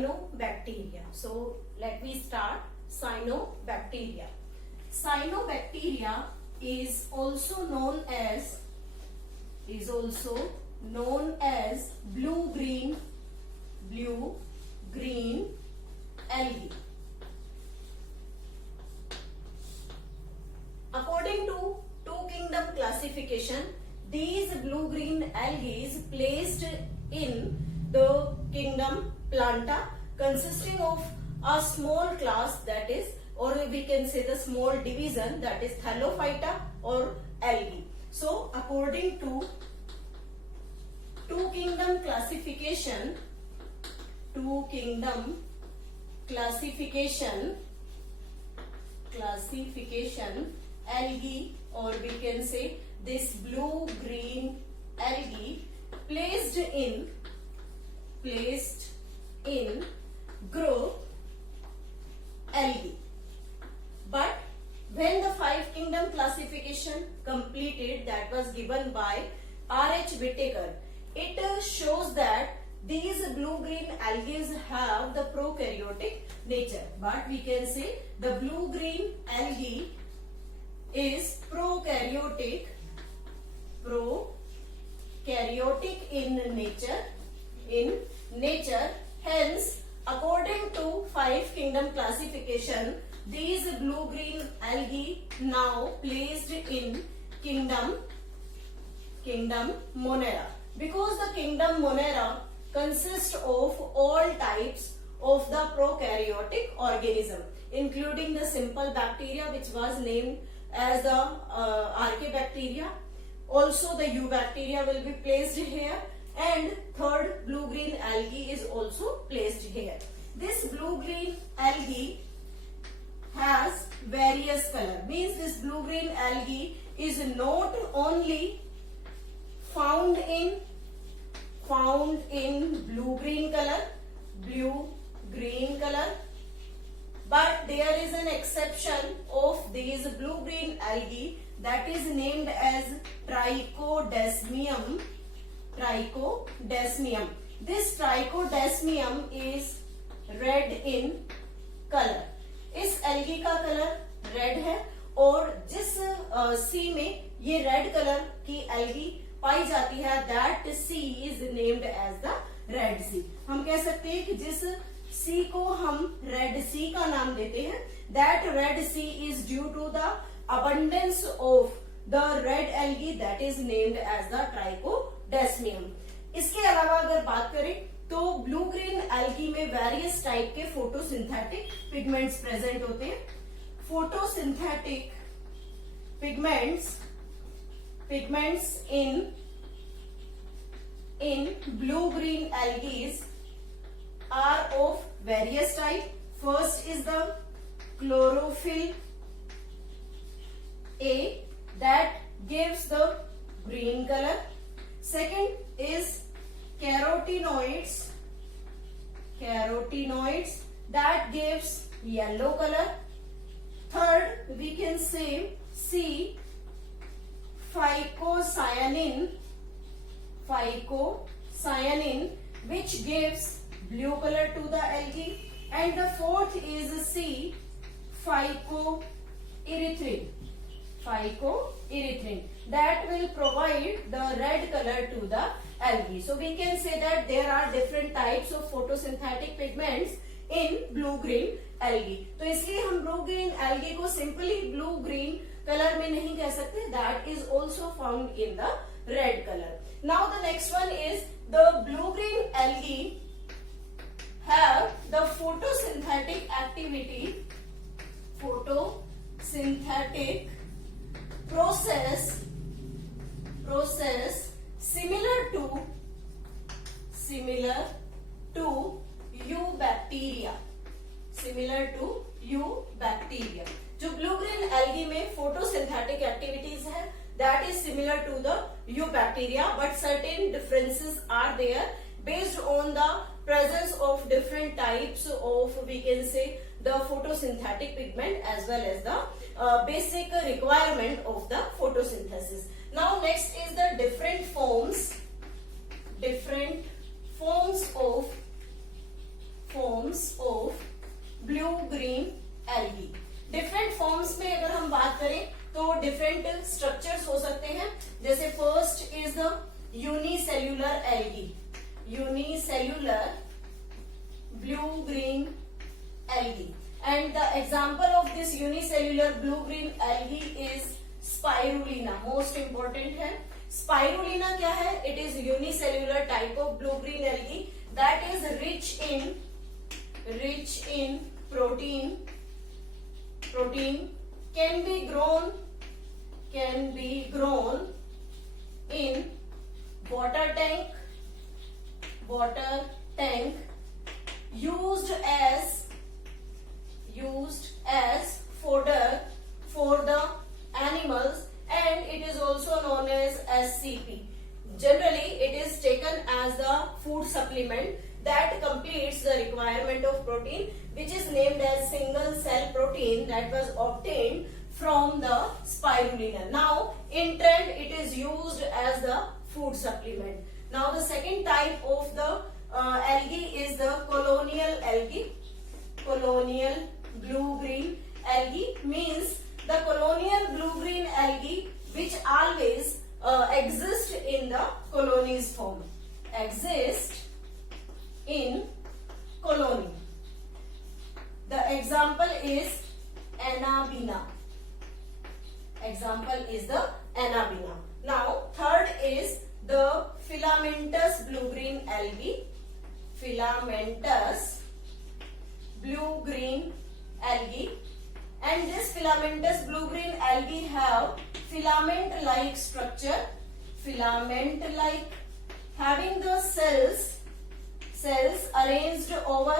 Cyanobacteria. So let me start. Cyanobacteria. Cyanobacteria is also known as blue-green algae. According to two kingdom classification, these blue-green algae is placed in the kingdom Planta, consisting of a small class, that is, or we can say the small division, that is Thallophyta or algae. So according to two kingdom classification, algae, or we can say this blue-green algae placed in group algae. But when the five kingdom classification completed, that was given by R.H. Whittaker, it shows that these blue-green algae have the prokaryotic nature. But we can say the blue-green algae is prokaryotic in nature. Hence, according to five kingdom classification, these blue-green algae now placed in kingdom Monera, because the kingdom Monera consists of all types of the prokaryotic organism, including the simple bacteria, which was named as the Archaebacteria. Also the eubacteria will be placed here, and third blue-green algae is also placed here. This blue-green algae has various color, means this blue-green algae is not only found in blue-green color, but there is an exception of these blue-green algae, that is named as Trichodesmium. This Trichodesmium is red in color. इस algae का colour red है, और जिस sea में ये red colour की algae पाई जाती है, that sea is named as the Red Sea. हम कह सकते हैं कि जिस सी को हम रेड सी का नाम देते हैं, that Red Sea is due to the abundance of the red algae that is named as the Trichodesmium. इसके अलावा अगर बात करें तो ब्लू ग्रीन एल्गी में वेरियस टाइप के फोटोसिंथेटिक पिगमेंट्स प्रेजेंट होते हैं. Photosynthetic pigments in blue green algae are of various type. First is the chlorophyll A, that gives the green color. Second is carotenoids that gives yellow color. Third, we can say C, phycocyanin, which gives blue color to the algae. And the fourth is C, phycoerythrin, that will provide the red color to the algae. So we can say that there are different types of photosynthetic pigments in blue green algae. तो इसलिए हम blue green algae को simply blue green color में नहीं कह सकते, that is also found in the red color. Now the next one is the blue green algae have the photosynthetic activity, process similar to eubacteria. जो blue green algae में photosynthetic activities है, that is similar to the eubacteria, but certain differences are there based on the presence of different types of, we can say, the photosynthetic pigment as well as the basic requirement of the photosynthesis. Now next is the different forms of forms of blue green algae. Different forms में अगर हम बात करें तो different structures हो सकते हैं, जैसे first is the unicellular algae, unicellular blue green algae, and the example of this unicellular blue green algae is spirulina. Most important है spirulina. क्या है? It is unicellular type of blue green algae that is rich in protein, can be grown in water tank, used as fodder for the animals, and it is also known as SCP. Generally, it is taken as the food supplement that completes the requirement of protein, which is named as single cell protein, that was obtained from the spirulina. Now, in trend, it is used as the food supplement. Now, the second type of the algae is the colonial algae. Colonial blue-green algae means the colonial blue-green algae which always exist in the colonies form. Exist in colony. The example is Anabaena. Example is the Anabaena. Now, third is the filamentous blue-green algae. Filamentous blue-green algae, and this filamentous blue-green algae have filament-like structure, filament-like, having the cells arranged over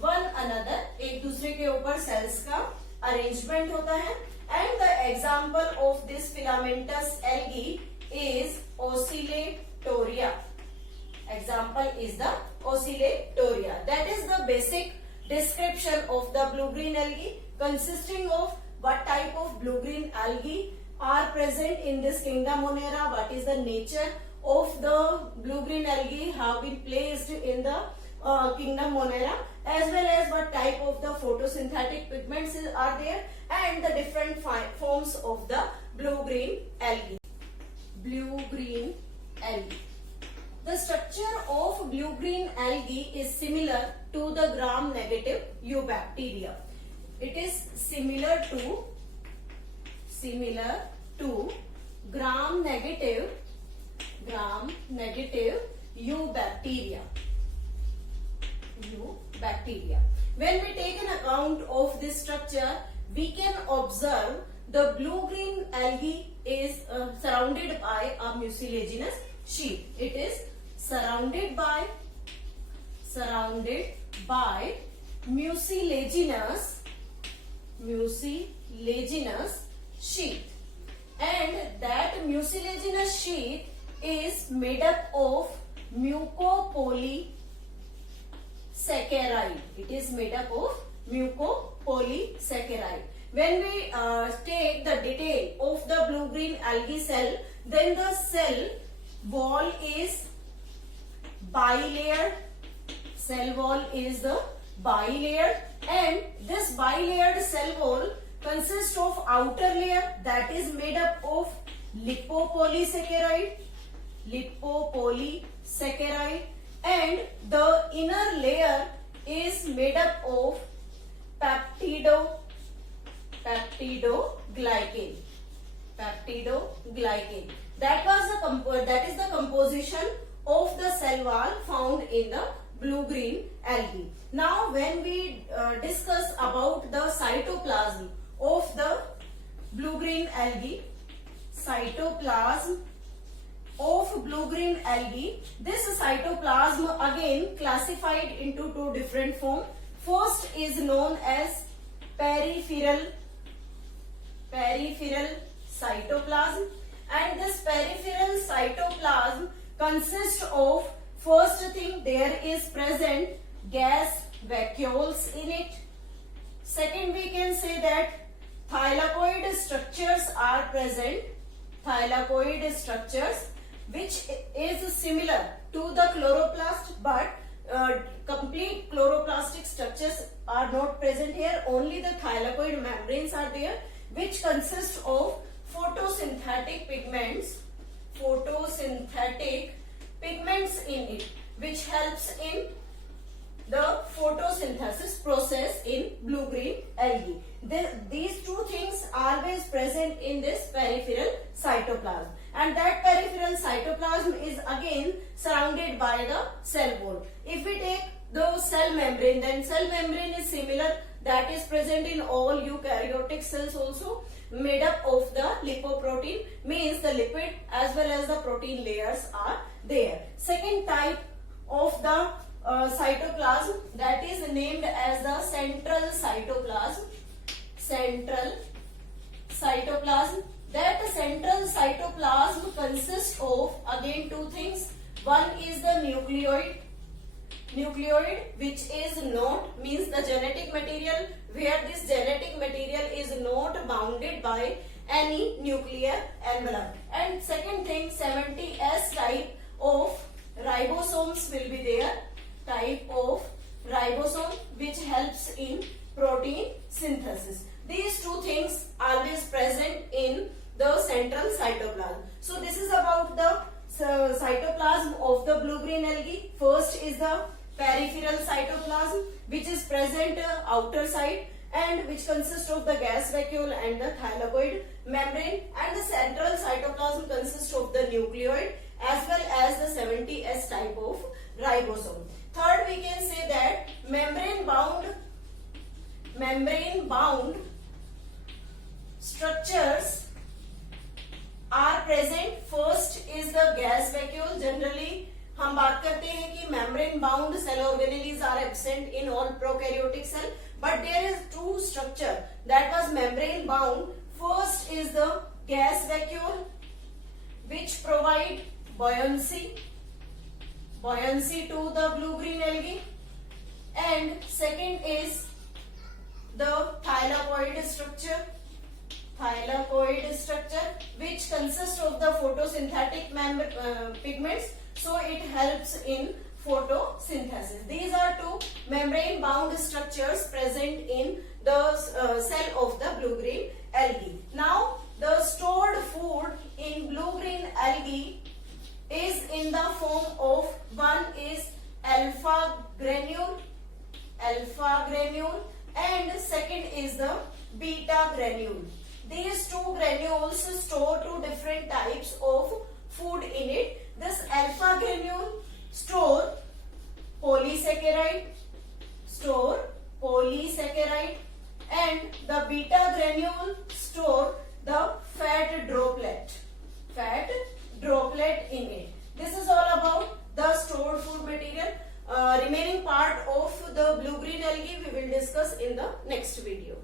one another, एक दूसरे के ऊपर cells का arrangement होता है, and the example of this filamentous algae is Oscillatoria. Example is the Oscillatoria. That is the basic description of the blue-green algae, consisting of what type of blue-green algae are present in this kingdom Monera, what is the nature of the blue-green algae have been placed in the kingdom Monera, as well as what type of the photosynthetic pigments are there, and the different forms of the blue-green algae. Blue-green algae. The structure of blue-green algae is similar to the gram-negative eubacteria. It is similar to gram-negative eubacteria. When we take an account of this structure, we can observe the blue-green algae is surrounded by a mucilaginous sheath. It is surrounded by mucilaginous sheath, and that mucilaginous sheath is made up of mucopolysaccharide. It is made up of mucopolysaccharide. When we take the detail of the blue-green algae cell, then the cell wall is bilayered. Cell wall is the bilayered, and this bilayered cell wall consists of outer layer that is made up of lipopolysaccharide, and the inner layer is made up of peptidoglycan. That is the composition of the cell wall found in the blue-green algae. Now, when we discuss about the cytoplasm of the blue-green algae, this cytoplasm again classified into two different forms. First is known as peripheral cytoplasm, and this peripheral cytoplasm consists of, first thing, there is present gas vacuoles in it. Second, we can say that thylakoid structures are present. which is similar to the chloroplast, but complete chloroplastic structures are not present here. Only the thylakoid membranes are there, which consist of photosynthetic pigments in it, which helps in the photosynthesis process in blue-green algae. These two things are always present in this peripheral cytoplasm, and that peripheral cytoplasm is again surrounded by the cell wall. If we take the cell membrane, then cell membrane is similar, that is present in all eukaryotic cells also, made up of the lipoprotein, means the lipid as well as the protein layers are there. Second type of the cytoplasm, that is named as the central cytoplasm. That central cytoplasm consists of again two things. One is the nucleoid, which is not, means the genetic material, where this genetic material is not bounded by any nuclear envelope. And second thing, 70S type of ribosomes will be there, type of ribosome, which helps in protein synthesis. These two things are always present in the central cytoplasm. So this is about the cytoplasm of the blue-green algae. First is the peripheral cytoplasm, which is present outer side and which consists of the gas vacuole and the thylakoid membrane, and the central cytoplasm consists of the nucleoid as well as the 70S type of ribosome. Third, we can say that membrane bound structures are present. First is the gas vacuole. Generally हम बात करते हैं कि membrane bound cell organelles are absent in all prokaryotic cell, but there is two structure that was membrane bound. First is the gas vacuole, which provide buoyancy to the blue-green algae, and second is the thylakoid structure, which consists of the photosynthetic pigments, so it helps in photosynthesis. These are two membrane bound structures present in the cell of the blue-green algae. Now the stored food in blue-green algae is in the form of, one is alpha granule, and second is the beta granule. These two granules store two different types of food in it. This alpha granule store polysaccharide, and the beta granule store the fat droplet in it. This is all about the stored food material. Remaining part of the blue-green algae we will discuss in the next video.